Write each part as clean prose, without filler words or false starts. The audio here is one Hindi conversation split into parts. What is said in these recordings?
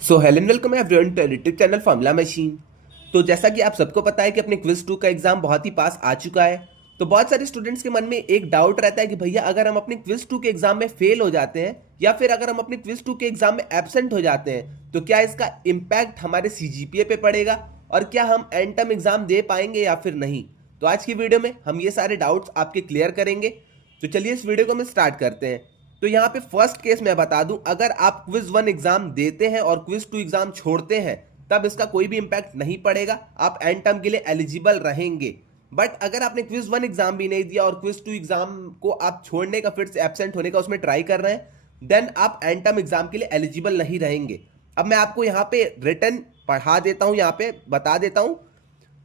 So hello welcome everyone to YouTube channel formula machine. तो जैसा कि आप सबको पता है कि अपने क्विज 2 का एग्जाम बहुत ही पास आ चुका है। तो बहुत सारे स्टूडेंट्स के मन में एक डाउट रहता है कि भैया अगर हम अपने क्विज 2 के एग्जाम में फेल हो जाते हैं या फिर अगर हम अपने क्विज 2 के एग्जाम में एब्सेंट हो जाते हैं तो क्या इसका इम्पैक्ट हमारे सीजीपीए पे पड़ेगा और क्या हम एंड टर्म एग्जाम दे पाएंगे या फिर नहीं। तो आज की वीडियो में हम ये सारे डाउट्स आपके क्लियर करेंगे। तो चलिए इस वीडियो को हम स्टार्ट करते हैं। तो यहाँ पे फर्स्ट केस मैं बता दूं, अगर आप क्विज 1 एग्जाम देते हैं और क्विज 2 एग्जाम छोड़ते हैं तब इसका कोई भी इंपैक्ट नहीं पड़ेगा, आप एंड टर्म के लिए एलिजिबल रहेंगे। बट अगर आपने क्विज 1 एग्जाम भी नहीं दिया और क्विज 2 एग्जाम को आप छोड़ने का, फिर से एब्सेंट होने का उसमें ट्राई कर रहे हैं, देन आप एंड टर्म एग्जाम के लिए एलिजिबल नहीं रहेंगे। अब मैं आपको यहाँ पे रिटर्न पढ़ा देता हूँ, यहाँ पे बता देता हूँ।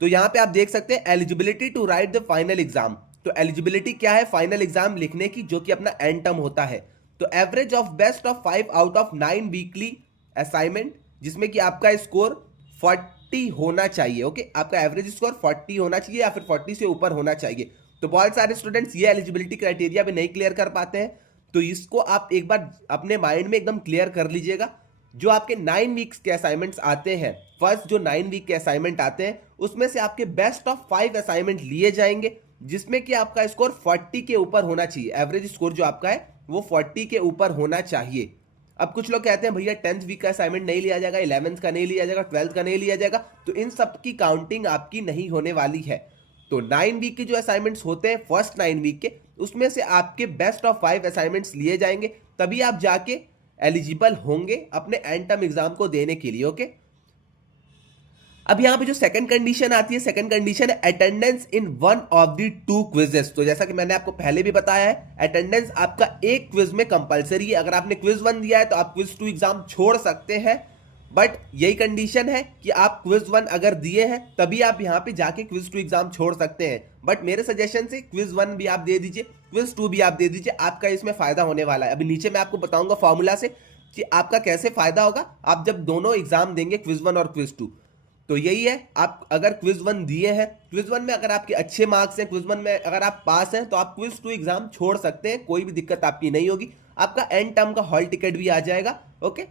तो यहाँ पे आप देख सकते हैं eligibility to write the final exam. तो एलिजिबिलिटी क्या है फाइनल एग्जाम लिखने की, जो कि अपना एंड टर्म होता है। तो average of best of 5 out of 9 weekly assignment, जिसमें कि आपका स्कोर 40 होना चाहिए। ओके, आपका एवरेज स्कोर 40 होना चाहिए या फिर 40 से ऊपर होना चाहिए। तो बहुत सारे स्टूडेंट्स ये एलिजिबिलिटी क्राइटेरिया भी नहीं क्लियर कर पाते हैं, तो इसको आप एक बार अपने माइंड में एकदम क्लियर कर लीजिएगा। जो आपके 9 वीक्स के असाइनमेंट्स आते हैं, फर्स्ट जो 9 वीक के असाइनमेंट आते हैं उसमें से आपके बेस्ट ऑफ 5 असाइनमेंट लिए जाएंगे, जिसमें कि आपका स्कोर 40 के ऊपर होना चाहिए। एवरेज स्कोर जो आपका है वो 40 के ऊपर होना चाहिए। अब कुछ लोग कहते हैं भैया 10th वीक का असाइनमेंट नहीं लिया जाएगा, 11th का नहीं लिया जाएगा, 12th का नहीं लिया जाएगा, तो इन सब की काउंटिंग आपकी नहीं होने वाली है। तो 9 वीक के जो असाइनमेंट्स होते हैं फर्स्ट 9 वीक के, उसमें से आपके बेस्ट ऑफ 5 असाइनमेंट्स लिए जाएंगे, तभी आप जाके एलिजिबल होंगे अपने एंड टर्म एग्जाम को देने के लिए। ओके, अब यहां पे जो सेकंड कंडीशन आती है, सेकंड कंडीशन है attendance in one of the two quizzes. तो जैसा कि मैंने आपको पहले भी बताया है, अटेंडेंस आपका एक क्विज में कंपलसरी है। अगर आपने क्विज 1 दिया है तो आप क्विज 2 एग्जाम छोड़ सकते हैं, बट यही कंडीशन है कि आप क्विज 1 अगर दिए हैं तभी आप यहां पे जाके क्विज 2 एग्जाम छोड़ सकते हैं। बट मेरे सजेशन से क्विज 1 भी आप दे दीजिए, क्विज 2 भी आप दे दीजिए, आपका इसमें फायदा होने वाला है। अभी नीचे मैं आपको बताऊंगा फॉर्मूला से कि आपका कैसे फायदा होगा आप जब दोनों एग्जाम देंगे, क्विज 1 और क्विज 2। तो यही है, आप अगर क्विज 1 दिए हैं, क्विज 1 में अगर आपके अच्छे मार्क्स हैं, क्विज 1 में अगर आप पास हैं, तो आप क्विज 2 एग्जाम छोड़ सकते हैं, कोई भी दिक्कत आपकी नहीं होगी। आपका एंड टर्म का हॉल टिकट भी आ जाएगा। ओके,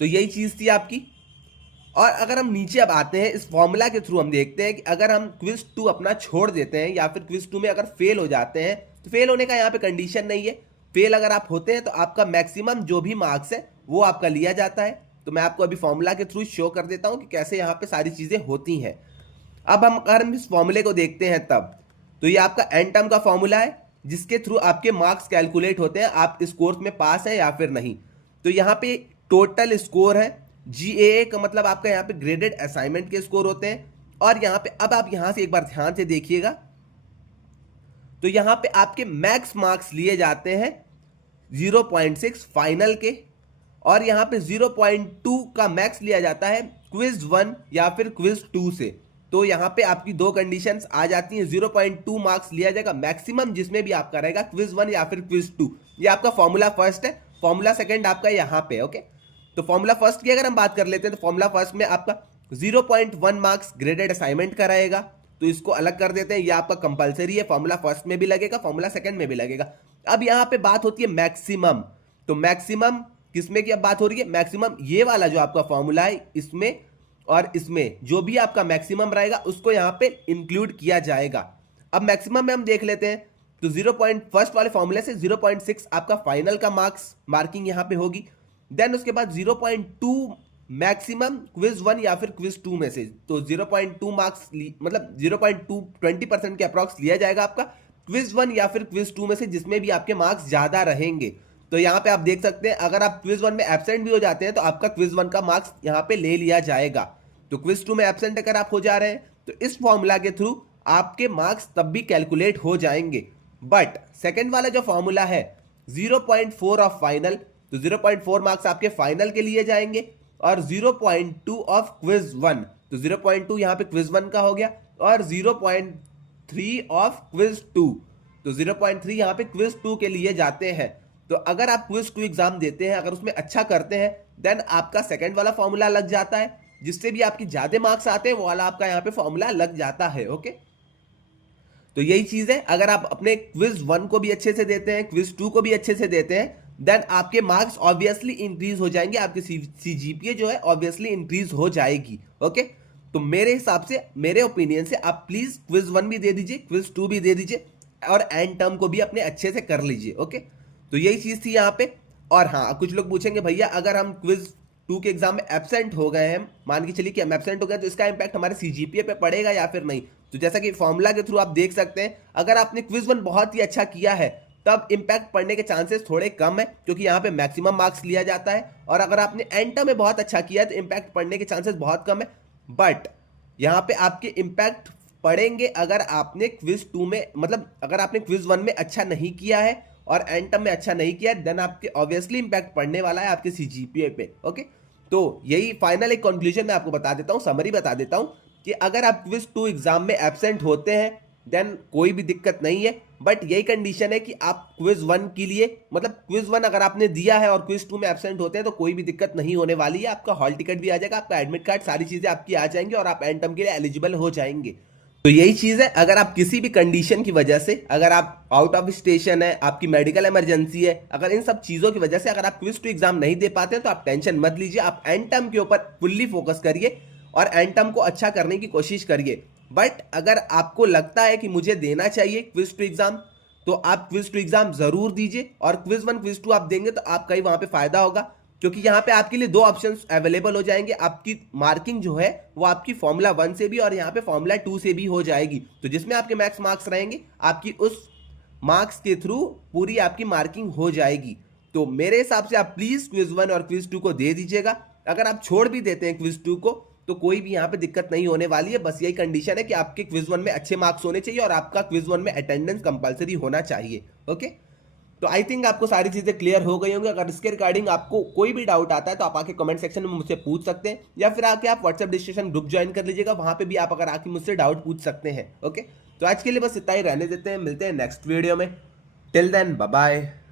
तो यही चीज थी आपकी। और अगर हम नीचे अब आते हैं, इस फॉर्मूला के थ्रू हम देखते हैं कि अगर हम क्विज 2 अपना छोड़ देते हैं या फिर क्विज 2 में अगर फेल हो जाते हैं, तो फेल होने का यहाँ पे कंडीशन नहीं है। फेल अगर आप होते हैं तो आपका मैक्सिमम जो भी मार्क्स है वो आपका लिया जाता है। तो मैं आपको अभी फॉर्मूला के थ्रू शो कर देता हूं कि कैसे यहाँ पे सारी चीजें होती हैं। अब हम अगर हम इस फॉर्मूले को देखते हैं तब, तो ये आपका एंड टर्म का फॉर्मूला है, जिसके थ्रू आपके मार्क्स कैलकुलेट होते हैं, आप इस कोर्स में पास है या फिर नहीं। तो यहाँ पे टोटल स्कोर है, जीएए का मतलब आपका यहाँ पे ग्रेडेड असाइनमेंट के स्कोर होते हैं। और यहाँ पे अब आप यहाँ से एक बार ध्यान से देखिएगा, तो यहाँ पे आपके मैक्स मार्क्स लिए जाते हैं 0.6 फाइनल के, और यहाँ पे 0.2 का मैक्स लिया जाता है क्विज 1 या फिर क्विज 2 से। तो यहाँ पे आपकी दो कंडीशंस आ जाती हैं, 0.2 मार्क्स लिया जाएगा मैक्सिमम, जिसमें भी आपका रहेगा क्विज 1 या फिर क्विज 2। ये आपका फॉर्मूला फर्स्ट है, फॉर्मूला सेकंड आपका यहाँ पे। ओके, तो फॉर्मूला फर्स्ट की अगर हम बात कर लेते हैं, तो फॉर्मूला फर्स्ट में आपका 0.1 मार्क्स ग्रेडेड असाइनमेंट का रहेगा, तो इसको अलग कर देते हैं, ये आपका कंपलसरी है, फॉर्मूला फर्स्ट में भी लगेगा, फॉर्मूला सेकंड में भी लगेगा। अब यहाँ पे बात होती है मैक्सिमम। तो मैक्सिमम किसमें की अब बात हो रही है, मैक्सिमम ये वाला जो आपका फॉर्मूला है, इसमें और इसमें जो भी आपका मैक्सिमम रहेगा उसको यहाँ पे इंक्लूड किया जाएगा। अब मैक्सिमम में हम देख लेते हैं, तो 0.1 वाले फॉर्मूले से 0.6 आपका फाइनल का मार्क्स मार्किंग यहाँ पे होगी। देन उसके बाद 0.2 मैक्सिमम क्विज 1 या फिर क्विज 2 में से, तो 0.2 मार्क्स मतलब 0.2 20% के अप्रॉक्स लिया जाएगा आपका क्विज 1 या फिर क्विज 2 में से, जिसमें भी आपके मार्क्स ज्यादा रहेंगे। तो यहाँ पे आप देख सकते हैं, अगर आप क्विज 1 में एब्सेंट भी हो जाते हैं तो आपका क्विज 1 का मार्क्स यहाँ पे ले लिया जाएगा। तो क्विज 2 में एब्सेंट अगर आप हो जा रहे हैं तो इस फॉर्मूला के थ्रू आपके मार्क्स तब भी कैलकुलेट हो जाएंगे। बट सेकेंड वाला जो फॉर्मूला है 0.4 ऑफ फाइनल, तो 0.4 मार्क्स आपके फाइनल के लिए जाएंगे, और 0.2 ऑफ क्विज 1, तो 0.2 यहाँ पे क्विज 1 का हो गया, और 0.3 ऑफ क्विज 2, तो 0.3 यहाँ पे क्विज 2 के लिए जाते हैं। तो अगर आप क्विज 2 एग्जाम देते हैं, अगर उसमें अच्छा करते हैं, देन आपका सेकंड वाला फॉर्मूला लग जाता है, जिससे भी आपकी ज्यादा मार्क्स आते हैं वो वाला आपका यहाँ पे फॉर्मूला लग जाता है। ओके, तो यही चीज है, अगर आप अपने क्विज 1 को भी अच्छे से देते हैं, क्विज 2 को भी अच्छे से देते हैं, देन आपके मार्क्स ऑब्वियसली इंक्रीज हो जाएंगे, आपकी सीजीपीए जो है ऑब्वियसली इंक्रीज हो जाएगी। ओके, तो मेरे हिसाब से, मेरे ओपिनियन से आप प्लीज क्विज 1 भी दे दीजिए, क्विज 2 भी दे दीजिए और एंड टर्म को भी अपने अच्छे से कर लीजिए। ओके, तो यही चीज थी यहाँ पे। और हाँ, कुछ लोग पूछेंगे भैया अगर हम क्विज 2 के एग्जाम में एब्सेंट हो गए हैं, मान के चलिए कि हम एब्सेंट हो गए, तो इसका इंपैक्ट हमारे सीजीपीए पे पड़ेगा या फिर नहीं? तो जैसा कि फॉर्मूला के थ्रू आप देख सकते हैं, अगर आपने क्विज 1 बहुत ही अच्छा किया है तब इंपैक्ट पड़ने के चांसेस थोड़े कम है, क्योंकि यहाँ पे मैक्सिमम मार्क्स लिया जाता है। और अगर आपने एंड टर्म में बहुत अच्छा किया है तो इंपैक्ट पड़ने के चांसेस बहुत कम है। बट यहाँ पे आपके इंपैक्ट पड़ेंगे अगर आपने क्विज 2 में, मतलब अगर आपने क्विज 1 में अच्छा नहीं किया है और एंड टर्म में अच्छा नहीं किया है, देन आपके ऑब्वियसली इंपैक्ट पड़ने वाला है आपके सीजीपीए पे। ओके, तो यही फाइनल एक कंक्लूजन मैं आपको बता देता हूँ, समरी बता देता हूँ कि अगर आप क्विज 2 एग्जाम में एब्सेंट होते हैं देन कोई भी दिक्कत नहीं है। बट यही कंडीशन है कि आप क्विज 1 के लिए, मतलब क्विज 1 अगर आपने दिया है और क्विज 2 में एब्सेंट होते हैं तो कोई भी दिक्कत नहीं होने वाली है। आपका हॉल टिकट भी आ जाएगा, आपका एडमिट कार्ड, सारी चीजें आपकी आ जाएंगी और आप एंड टर्म के लिए एलिजिबल हो जाएंगे। तो यही चीज है, अगर आप किसी भी कंडीशन की वजह से, अगर आप आउट ऑफ स्टेशन है, आपकी मेडिकल इमरजेंसी है, अगर इन सब चीजों की वजह से अगर आप क्विज 2 एग्जाम नहीं दे पाते हैं तो आप टेंशन मत लीजिए, आप एंड टर्म के ऊपर फुल्ली फोकस करिए और एंड टर्म को अच्छा करने की कोशिश करिए। बट अगर आपको लगता है कि मुझे देना चाहिए क्विज 2 एग्जाम, तो आप क्विज 2 एग्जाम जरूर दीजिए और क्विज 1 क्विज 2 आप देंगे तो आपका ही वहां पे फायदा होगा, क्योंकि यहाँ पे आपके लिए दो ऑप्शंस अवेलेबल हो जाएंगे। आपकी मार्किंग जो है वो आपकी फॉर्मूला 1 से भी और यहाँ पे फॉर्मूला 2 से भी हो जाएगी, तो जिसमें आपके मैक्स मार्क्स रहेंगे आपकी उस मार्क्स के थ्रू पूरी आपकी मार्किंग हो जाएगी। तो मेरे हिसाब से आप प्लीज क्विज 1 और क्विज 2 को दे दीजिएगा। अगर आप छोड़ भी देते हैं क्विज 2 को तो कोई भी यहाँ पे दिक्कत नहीं होने वाली है, बस यही कंडीशन है कि आपके क्विज 1 में अच्छे मार्क्स होने चाहिए और आपका क्विज 1 में अटेंडेंस कंपलसरी होना चाहिए। ओके, तो आई थिंक आपको सारी चीजें क्लियर हो गई होंगी। अगर इसके रिगार्डिंग आपको कोई भी डाउट आता है तो आप आके कमेंट सेक्शन में मुझसे पूछ सकते हैं, या फिर आके आप व्हाट्सएप डिस्कशन ग्रुप ज्वाइन कर लीजिएगा, वहां पे भी आप अगर आके मुझसे डाउट पूछ सकते हैं। ओके, तो आज के लिए बस इतना ही रहने देते हैं, मिलते हैं नेक्स्ट वीडियो में। Till then bye bye.